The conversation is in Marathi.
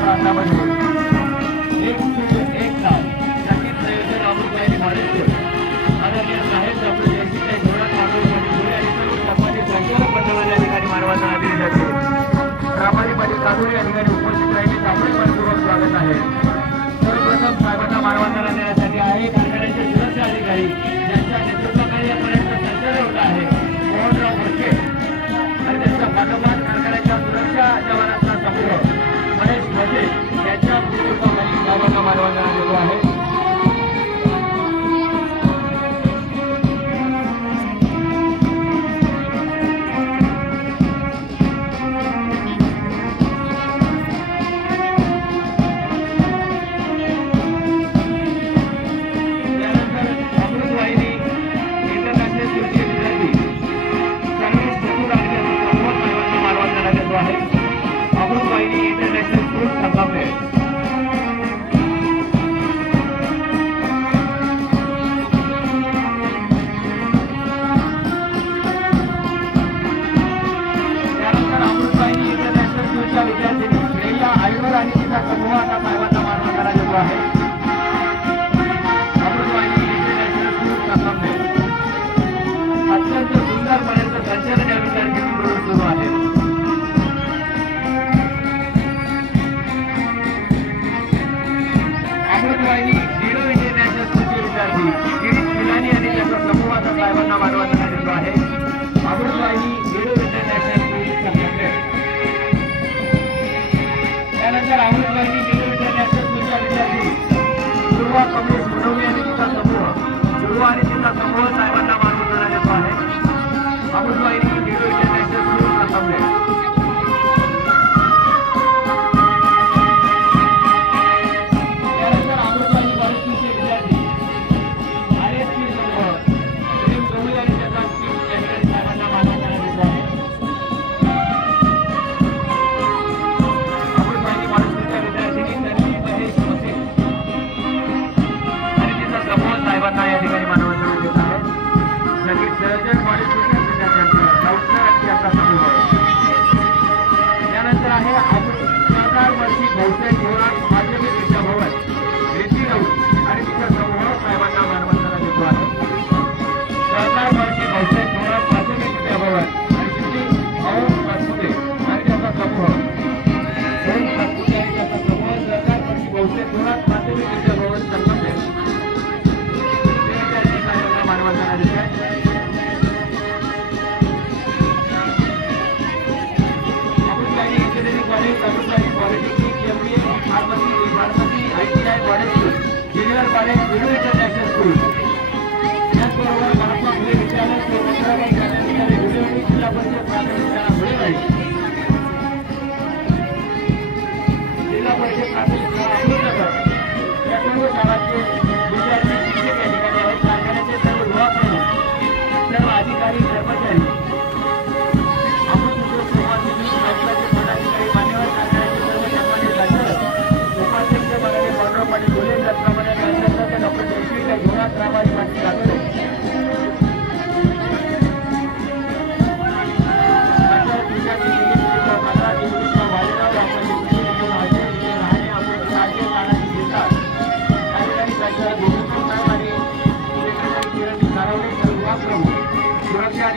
प्रांतामध्ये एक नाव नक्कीच संयोजन अमृतबाई महाराष्ट्र आदरणीय साहेब डॉक्टर जयसिंह धोरण मांडवकर आणि सर्व संबंधित संचालक मंडळाच्या अधिकारी मानवांना दिली जाते। प्रामाणिकपणे कानूनी अधिकारी उपस्थित राहिले आपले मनपूर्वक स्वागत आहे। सर्वप्रथम साहेबांना मानवंदना देण्यासाठी आहे कारखान्याचे सुरक्षा अधिकारी यांच्या नेतृत्वाखाली पर्यंत संचालन होत आहे मोहनराव भटके आणि त्यांच्या पाठोपाठ कारखान्याच्या सुरक्षा जवानांचा समूह महेश भजे यांच्या नेतृत्वाखाली साहेबांना मानवंदना देतो आहे। सुरक्षा